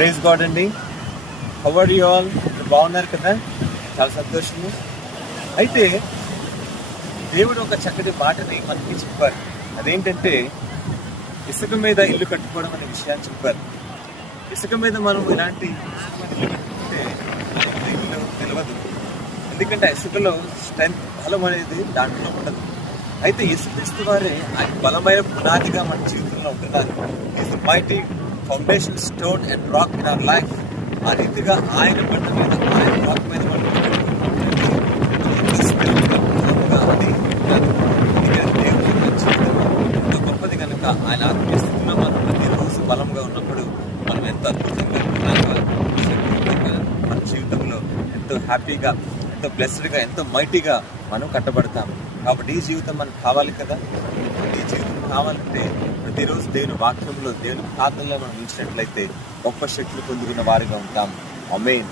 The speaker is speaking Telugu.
ప్రైజ్ గాడ్ అండి. How are you all? బాగున్నారు కదా? చాలా సంతోషము. అయితే దేవుడు ఒక చక్కటి మాటని మనకి చెప్పారు. అదేంటంటే ఇసుక మీద ఇల్లు కట్టుకోవడం అనే విషయాన్ని చెప్పారు. ఇసుక మీద మనం ఇలాంటి ఇల్లు కట్టుకుంటే ఇల్లు నిలవదు. ఎందుకంటే ఇసుకలో స్ట్రెంత్, బలం అనేది దాంట్లో ఉండదు. అయితే యేసుక్రీస్తు వారే ఆయన బలమైన పునాదిగా మన జీవితంలో ఉంటున్నారు. Is the mighty foundation stone and rock in our life. ఆ రీతిగా ఆయన బండ మీద, ఆయన రాక్ మీద మనం దేవుడు మన జీవితం ఎంతో గొప్పది కనుక ఆయన ఆత్మీయ స్థితిలో మనం ప్రతిరోజు బలంగా ఉన్నప్పుడు మనం ఎంత అద్భుతంగా మన జీవితంలో ఎంతో హ్యాపీగా, ఎంతో బ్లెస్డ్గా, ఎంతో మైటీగా మనం కట్టబడతాం. కాబట్టి ఈ జీవితం మనకు కావాలి కదా. ఈ జీవితం కావాలంటే ప్రతిరోజు దేవుని వాక్యంలో, దేవుని ప్రార్థనలో మనం ఉంచినట్లయితే గొప్ప శక్తులు పొందుకున్న వారిగా ఉంటాం. ఆమేన్.